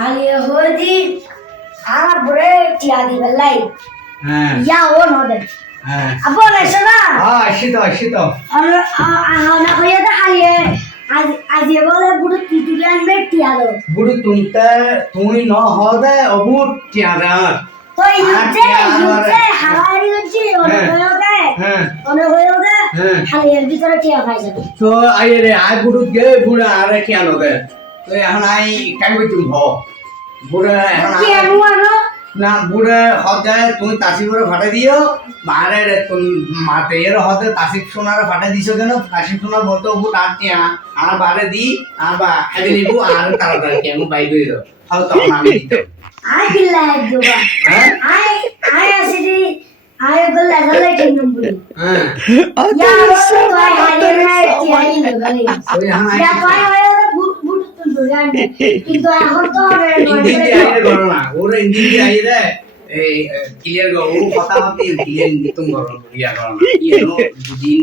হালিয়ে হদি আমার বরে টিয়া দিবে লাই হ্যাঁ ইয়া ও নদে হ্যাঁ আবো রেছো না আসি তো আমরা না কইয়া দা হালিয়ে আজ বলে বুড়ো তুই আনবে টিয়া দো বুড়ি তুই ন হদে অবুট টিয়াদা তো ইউতে হাওয়ারি গছি অনে হয়ে দে হালিয়ের ভিতরে টিয়া পাই যাবে তো আই রে আই বুড়ুত গে বুড়া আরে টিয়া নদে তো এখন আই কাই বইতুম হ বুড়া এখন কি আনু আনো না বুড়া হদে তুমি তাসি করে ফাটে দিও মারে রে তুমি মাতে এর হদে তাসি সোনারে ফাটে দিছো কেন তাসি সোনা বলতো বুট আর টিয়া আর বারে দি আর বা খালি নিবু আর তাড়াতাড়ি কেন বাই কইরো হাও তো আমি দিতে আই বিল্লাহ দুবা হ্যাঁ আই আসিদি আই বলে গলে কি নম্বর হ্যাঁ ইয়া তো আই হালিয়ে না টিয়া নি গলে ওই এখন আই ইয়া পাই হয় বুট বুট তুই জানবে কিন্তু এখন তো ইঞ্জিন দিয়ে আইরে করো না ওরা ইঞ্জিন দিয়ে আইরে এই ক্লিয়ার গো ও কথা হতে ক্লিয়ার তুমি করো ইয়া করো না ইয়ে নো ইঞ্জিন